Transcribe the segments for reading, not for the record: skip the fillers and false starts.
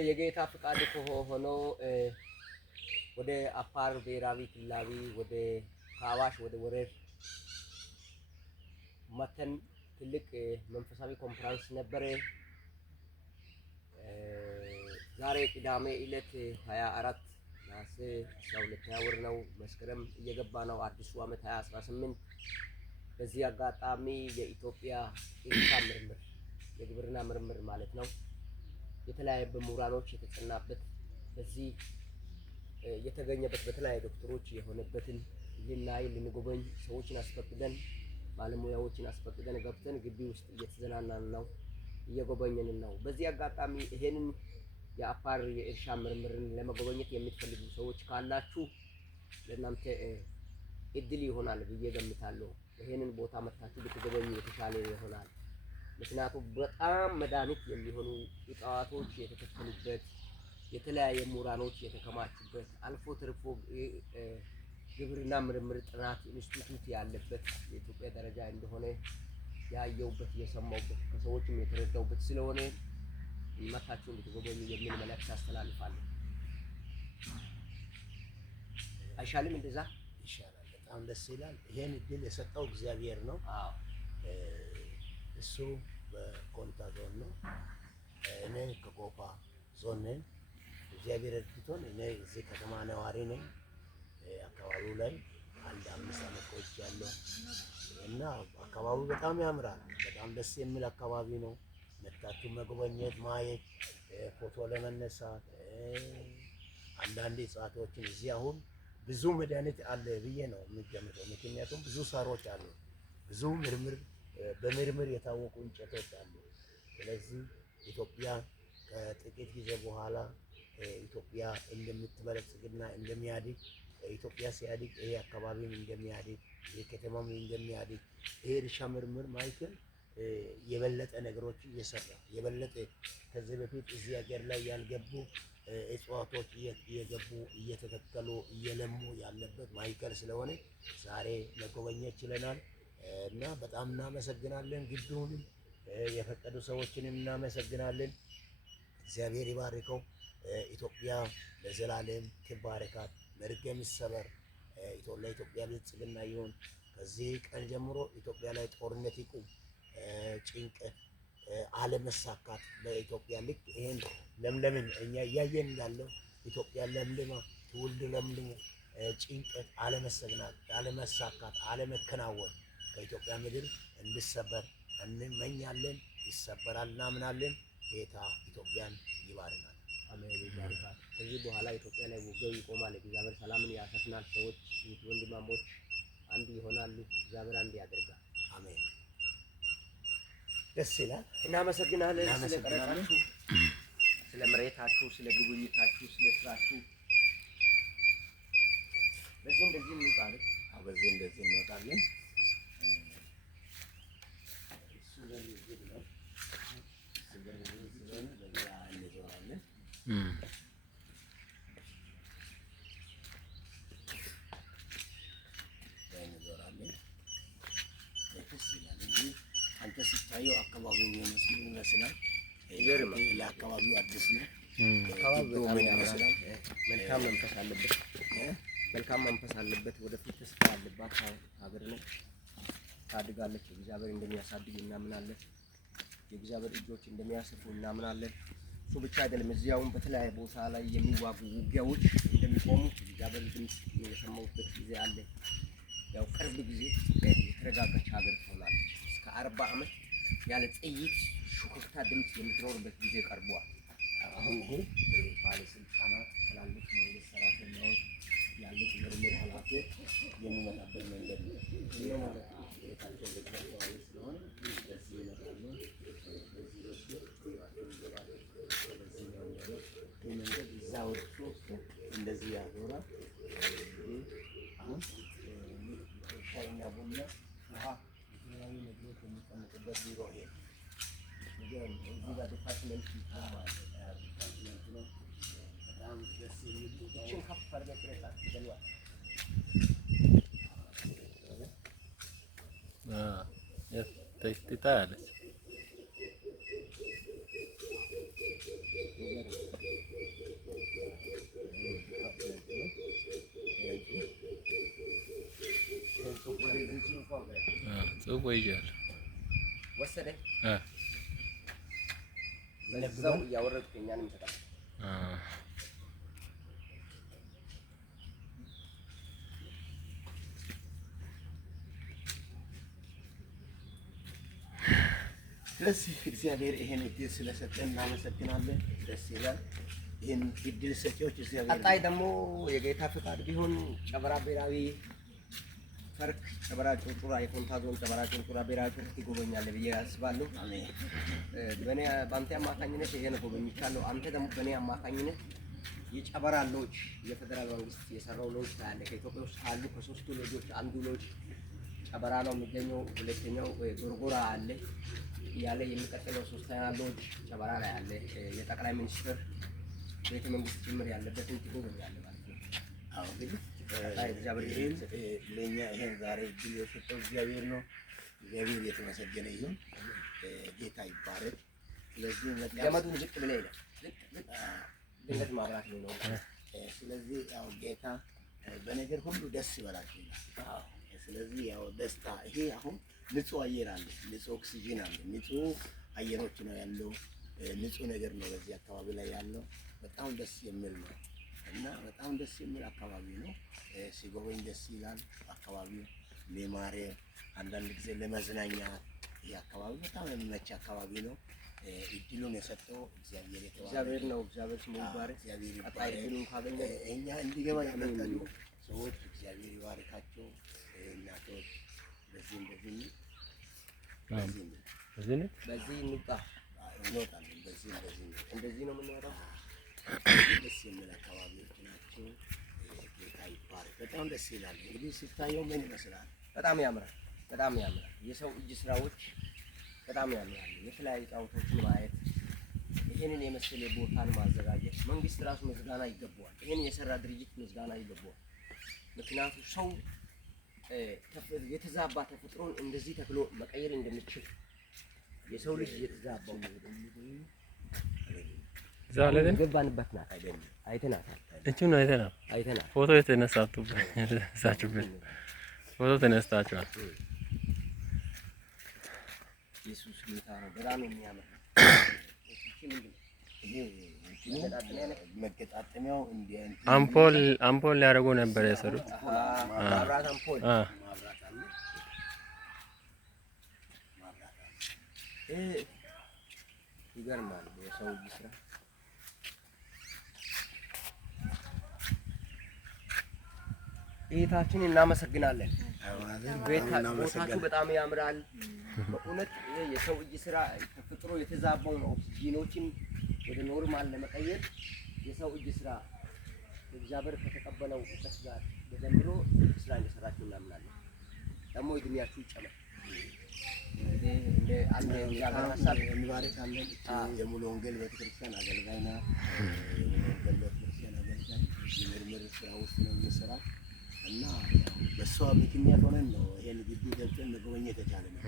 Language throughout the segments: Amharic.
የጌታ ፍቃድ ሆኖ ወደ አፋር ብሔራዊ ክልላዊ ወደ ከአዋሽ ወደ ወረር መተን ትልቅ መንፈሳዊ ኮንፈረንስ ነበረ። ዛሬ ቅዳሜ ዕለት 24 ነሐሴ 12ኛ ወር ነው። መስከረም እየገባ ነው። አዲሱ ዓመት 2018። በዚህ አጋጣሚ የኢትዮጵያ እርሻ ምርምር የግብርና ምርምር ማለት ነው የተለያየ በምሁራኖች የተጠናበት በዚህ የተገኘበት በተለያዩ ዶክተሮች የሆነበትን ልናይ ልንጎበኝ ሰዎችን አስፈቅደን ባለሙያዎችን አስፈቅደን ገብተን ግቢ ውስጥ እየተዝናናን ነው፣ እየጎበኘን ነው። በዚህ አጋጣሚ ይሄንን የአፋር የእርሻ ምርምርን ለመጎበኘት የምትፈልጉ ሰዎች ካላችሁ ለእናንተ እድል ይሆናል ብዬ ገምታለሁ። ይሄንን ቦታ መታችሁ ብትጎበኙ የተሻለ ይሆናል። ምክንያቱም በጣም መድኃኒት የሚሆኑ እጽዋቶች የተተከሉበት የተለያየ ምሁራኖች የተከማቹበት አልፎ ተርፎ ግብርና ምርምር ጥናት ኢንስቲትዩት ያለበት የኢትዮጵያ ደረጃ እንደሆነ ያየሁበት የሰማሁበት ከሰዎችም የተረዳሁበት ስለሆነ መታችሁ እንድትጎበኙ የሚል መልእክት አስተላልፋለሁ። አይሻልም? እንደዛ ይሻላል። በጣም ደስ ይላል። ይሄን እድል የሰጠው እግዚአብሔር ነው። አዎ እሱ በኮንታ ዞን ነው፣ እኔ ከጎፋ ዞን ነኝ። እግዚአብሔር እድቶን እኔ እዚህ ከተማ ነዋሪ ነኝ። አካባቢው ላይ አንድ 5 ዓመት ቆይቻለሁ እና አካባቢው በጣም ያምራል። በጣም ደስ የሚል አካባቢ ነው። መታችሁ መጎብኘት፣ ማየት፣ ፎቶ ለመነሳት አንዳንድ እጽዋቶችን እዚህ አሁን ብዙ መድኃኒት አለ ብዬ ነው የሚገምተው። ምክንያቱም ብዙ ሳሮች አሉ፣ ብዙ በምርምር የታወቁ እንጨቶች አሉ። ስለዚህ ኢትዮጵያ ከጥቂት ጊዜ በኋላ ኢትዮጵያ እንደምትበለጽግና እንደሚያድግ ኢትዮጵያ ሲያድግ ይሄ አካባቢም እንደሚያድግ ይሄ ከተማም እንደሚያድግ ይሄ እርሻ ምርምር ማዕከል የበለጠ ነገሮች እየሰራ የበለጠ ከዚህ በፊት እዚህ ሀገር ላይ ያልገቡ እጽዋቶች እየገቡ እየተተከሉ እየለሙ ያለበት ማዕከል ስለሆነ ዛሬ መጎብኘት ችለናል እና በጣም እናመሰግናለን። ግቢውንም የፈቀዱ ሰዎችንም እናመሰግናለን። እግዚአብሔር ይባርከው። ኢትዮጵያ ለዘላለም ትባረካት። መርገም ይሰበር። ለኢትዮጵያ ብልጽግና ይሁን። ከዚህ ቀን ጀምሮ ኢትዮጵያ ላይ ጦርነት ይቁም። ጭንቀት፣ አለመሳካት በኢትዮጵያ ልክ ይሄን ለምለምን እኛ እያየን እንዳለው ኢትዮጵያ ለምልማ ትውልድ ለምልሞ ጭንቀት፣ አለመሳካት፣ አለመከናወን ከኢትዮጵያ ምድር እንዲሰበር እንመኛለን። ይሰበራል እናምናለን። ጌታ ኢትዮጵያን ይባርካል። አሜን ይባርካል። ከዚህ በኋላ ኢትዮጵያ ላይ ውጊያው ይቆማል። እግዚአብሔር ሰላምን ያሰፍናል። ሰዎች ወንድማሞች አንድ ይሆናሉ። እግዚአብሔር አንድ ያደርጋል። አሜን። ደስ ይላል። እናመሰግናለን ስለ ቀረጻችሁ፣ ስለ መሬታችሁ፣ ስለ ጉብኝታችሁ፣ ስለ ስራችሁ። በዚህ እንደዚህ እንውጣለን። በዚህ እንደዚህ እንወጣለን። አንተ ስታየው አካባቢው ይመስላል። ለአካባቢው አዲስ ነው። አካባቢው ምን ይመስላል? መልካም መንፈስ አለበት። መልካም መንፈስ አለበት። ወደፊት ተስፋ ያለባት ሀገር ነው። ታድጋለች። እግዚአብሔር እንደሚያሳድግ እናምናለን። የእግዚአብሔር እጆች እንደሚያስፉ እናምናለን። እሱ ብቻ አይደለም። እዚያውም በተለያየ ቦታ ላይ የሚዋጉ ውጊያዎች እንደሚቆሙ እግዚአብሔር ድምፅ የሰማሁበት ጊዜ አለ። ያው ቅርብ ጊዜ የተረጋጋች ሀገር ትሆናለች። እስከ 40 ዓመት ያለ ጥይት ሹክክታ ድምፅ የምትኖርበት ጊዜ ቀርቧል። አሁን ግን ባለስልጣናት፣ ትላልቅ መንግስት ሰራተኛዎች፣ ያሉት ምርምር ኃላፊዎች የሚመጣበት መንገድ ነው። ይህ ማለት ቤታቸው በግዛቸዋል ስለሆነ በዚህ ይመጣሉ። ይህ መንገድ እዛ ወጥቶ እንደዚህ ያዞራል። አሁን ሻይና ቡና፣ ውሃ፣ የተለያዩ ነገሮች የሚቀመጡበት ቢሮ ይሄ እዚህ ጋር ዲፓርትመንት ነው። በጣም ደስ የሚል እችን ከፍ አድርገህ ቅረጻት ይገለዋል። ትታያለች። ሱቅ ወይጃል ወሰደኝ በዛው ያወረድኩ እኛንም ተቀበል ስለዚህ እግዚአብሔር ይሄን እድል ስለሰጠን እናመሰግናለን። ደስ ይላል። ይሄን እድል ሰጪዎች እግዚአብሔር ቀጣይ ደግሞ የጌታ ፍቃድ ቢሆን ጨበራ ብሔራዊ ፓርክ ጨበራ ጩርጩራ የኮንታ ዞን ጨበራ ጩርጩራ ብሔራዊ ፓርክ ይጎበኛል ብዬ አስባለሁ። አሜን። በአንተ አማካኝነት ይሄን ጎበኝቻለሁ። አንተ ደግሞ በእኔ አማካኝነት የጨበራ ሎጅ የፌደራል መንግስት የሰራው ሎጅ ታያለህ። ከኢትዮጵያ ውስጥ ካሉ ከሶስቱ ሎጆች አንዱ ሎጅ ጨበራ ነው የሚገኘው። ሁለተኛው ጎርጎራ አለ ያለ የሚቀጥለው ሶስተኛ ሎጅ ጨበራ ላይ አለ። የጠቅላይ ሚኒስትር ቤተ መንግስት ጭምር ያለበትን ትጎበኛለህ ማለት ነው። አዎ እንግዲህ ለእኛ ይሄን ዛሬ እድል የሰጠው እግዚአብሔር ነው። እግዚአብሔር የተመሰገነ ይሁን። ጌታ ይባረክ። ስለዚህ ገመዱን ዝቅ ብለህ ይላል ድንገት ማብራት ነው። ስለዚህ ያው ጌታ በነገር ሁሉ ደስ ይበላችሁ ይላል። ስለዚህ ያው ደስታ ይሄ አሁን ንጹህ አየር አለ፣ ንጹህ ኦክሲጅን አለ፣ ንጹህ አየሮች ነው ያለው፣ ንጹህ ነገር ነው በዚህ አካባቢ ላይ ያለው። በጣም ደስ የሚል ነው እና በጣም ደስ የሚል አካባቢ ነው። ሲጎበኝ ደስ ይላል። አካባቢው ለማሬ አንዳንድ ጊዜ ለመዝናኛ ይሄ አካባቢ በጣም የሚመች አካባቢ ነው። እድሉን የሰጠው እግዚአብሔር ነው። እግዚአብሔር ስሙ ይባረክ። እግዚአብሔር ይባረክ። እኛ እንዲገባ ያመጣሉ ሰዎች እግዚአብሔር ይባርካቸው። እናቶች በዚህ እንውጣ እንወጣለን። እንደዚህ ነው የምንወጣው። ደስ የሚል አካባቢዎች ናቸው። ጌታ ይባረክ። በጣም ደስ ይላል። እንግዲህ ሲታየው ምን ይመስላል? በጣም ያምራል። በጣም ያምራል። የሰው እጅ ስራዎች በጣም ያምራል። የተለያዩ ጣውቶችን ማየት፣ ይሄንን የመሰለ ቦታን ማዘጋጀት መንግስት ራሱ ምስጋና ይገባዋል። ይሄን የሰራ ድርጅት ምስጋና ይገባዋል። ምክንያቱም ሰው የተዛባ ተፈጥሮን እንደዚህ ተክሎ መቀየር እንደሚችል የሰው ልጅ የተዛባው ዛለልን ገባንበት ናት አይደለም አይተናታል። እቺን አይተናል። ፎቶ የተነሳችሁበት ፎቶ ተነስታችኋል። ኢየሱስ ጌታ ነው። በጣም የሚያምር መገጣጠሚያው እንደ አምፖል ሊያደርጉ ነበር የሰሩት። ማብራት አምፖል ማብራት አለ። ይገርማል የሰው እጅ ስራ። እይታችን እናመሰግናለን። ቦታችሁ በጣም ያምራል። በእውነት የሰው እጅ ስራ ተፈጥሮ የተዛባውን ኦክሲጂኖችን ወደ ኖርማል ለመቀየር የሰው እጅ ስራ እግዚአብሔር ከተቀበለው እውቀት ጋር ተደምሮ ስራ እንደሰራችሁ እናምናለን። ደግሞ እድሜያችሁ ይጨመር። እንደ አንድ እግዚአብሔር ሀሳብ እንባረካለን። የሙሉ ወንጌል ቤተክርስቲያን አገልጋይ ናት። የሙሉ ወንጌል ቤተክርስቲያን አገልጋይ የምርምር ስራ ውስጥ ነው የምትሰራው እና በሷ ምክንያት ሆነን ነው ይሄን ግቢ ገብተን መጎብኘት የቻልነው።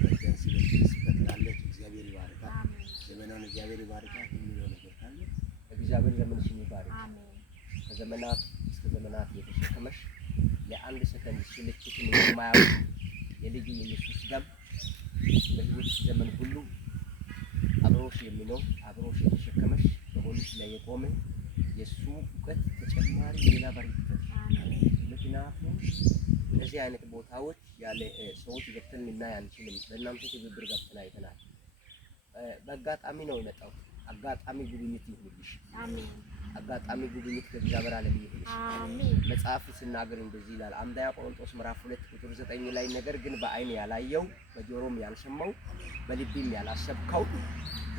በዚያን ሲበልስ በትላለች። እግዚአብሔር ይባርካል። ዘመናውን እግዚአብሔር ይባርካል። የሚለው ነገር ካለ እግዚአብሔር ዘመንሽን ይባርክ። ከዘመናት እስከ ዘመናት የተሸከመሽ ለአንድ ሰከንድ ስልችትን የማያውቅ የልጁ የኢየሱስ ደም በሕይወት ዘመን ሁሉ አብሮሽ የሚኖር አብሮሽ የተሸከመሽ በጎንሽ ላይ የቆመ የሱ እውቀት ተጨማሪ ሌላ በረከት። ምክንያቱም እንደዚህ አይነት ቦታዎች ያለ ሰዎች ገብተን ልናይ አንችልም። በእናንተ ትብብር ገብተን አይተናል። በአጋጣሚ ነው የመጣው። አጋጣሚ ጉብኝት ይሁንልሽ። አሜን። አጋጣሚ ጉብኝት ከእግዚአብሔር ዓለም ይሁንልሽ። አሜን። መጽሐፍ ሲናገር እንደዚህ ይላል። አንደኛ ቆሮንቶስ ምዕራፍ 2 ቁጥር 9 ላይ ነገር ግን በዓይን ያላየው በጆሮም ያልሰማው በልብም ያላሰብከው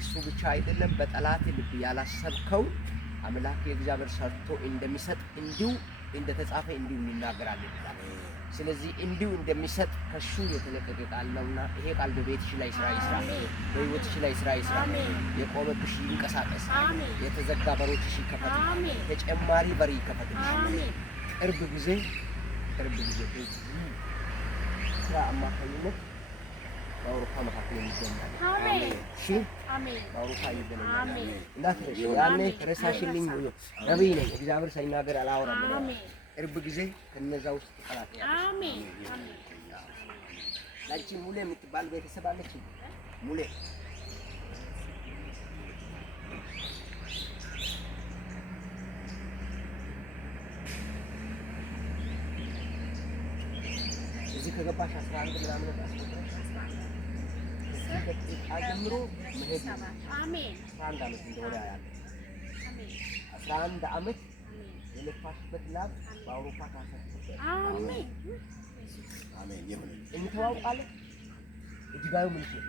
እሱ ብቻ አይደለም በጠላት ልብ ያላሰብከው አምላክ የእግዚአብሔር ሰርቶ እንደሚሰጥ እንዲሁ እንደተጻፈ እንዲሁ ይናገራል ይላል። ስለዚህ እንዲሁ እንደሚሰጥ ከሱ የተለቀቀ ቃል ነውና ይሄ ቃል በቤትሽ ላይ ስራ ይስራ፣ በሕይወትሽ ላይ ስራ ይስራ። የቆመብሽ ይንቀሳቀስ፣ የተዘጋ በሮችሽ ይከፈት፣ ተጨማሪ በር ይከፈትልሽ። ቅርብ ጊዜ ስራ አማካኝነት በአውሮፓ መካከል የሚገኛል። እሺ በአውሮፓ ይገኛል። እንዳትረሺ። ያኔ ረሳሽልኝ ነብይ ነኝ እግዚአብሔር ሳይናገር አላወራም። ቅርብ ጊዜ ከነዛ ውስጥ ተቀላቀያለሽ። አሜን። አንቺ ሙሌ የምትባል ቤተሰብ አለች። ሙሌ እዚህ ከገባሽ 11 ምናምን ጀምሮ መሄድ አሜን 11 ዓመት እንደሆነ ያለ 11 ዓመት የለፋሽበት ላብ በአውሮፓ ታሰብበት። አሜን አሜን ይሁን። እንተዋውቃለን። እጅጋዩ ምን ይችላል?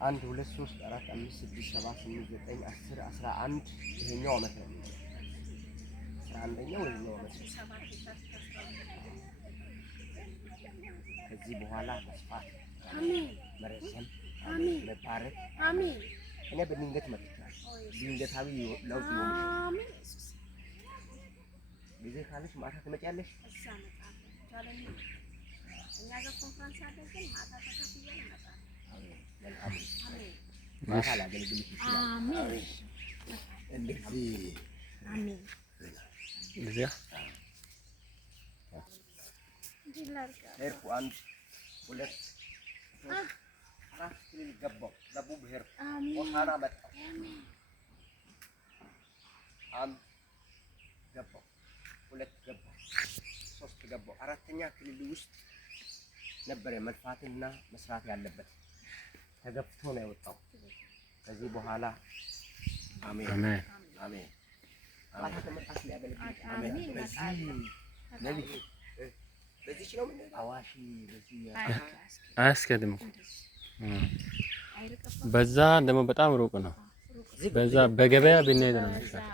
1 2 3 4 5 6 7 8 9 10 11 ይሄኛው ዓመት ነው። 11ኛው ይሄኛው ዓመት ነው። ከዚህ በኋላ መስፋት፣ አሜን መረሰም፣ አሜን መባረክ። አሜን እኔ በድንገት መጥቻለሁ። ድንገታዊ ለውጥ ነው። አሜን ጊዜ ካለሽ ማታ ትመጪያለሽ። እዛ እመጣለሁ። ቻለኝ እኛ ጋር ኮንፈረንስ አለ ግን ማታ ተከፍዬ እመጣለሁ። አሜን ማታ ላገልግልሽ ይችላል። አሜን እንደዚህ አሜን እዚያ ሄድኩ 1 2 3 4 ክልል ገባሁ። ደቡብ ሄድኩ። ሆሳዕና መጣሁ። 1 ገባሁ፣ 2 ገባሁ፣ 3 ገባሁ። 4ኛ ክልል ውስጥ ነበረ መልፋትና መስራት ያለበት። ተገፍቶ ነው የወጣው። ከዚህ በኋላ አሜን አሜን አሜን ማታ ተመጣጣ ሊያገለግል አሜን ነብይ በዚህ ነው ምን አዋሽ በዚህ አያስኬድም እኮ በዛ ደግሞ በጣም ሩቅ ነው። በዛ በገበያ ብንሄድ ነው የሚሻለው።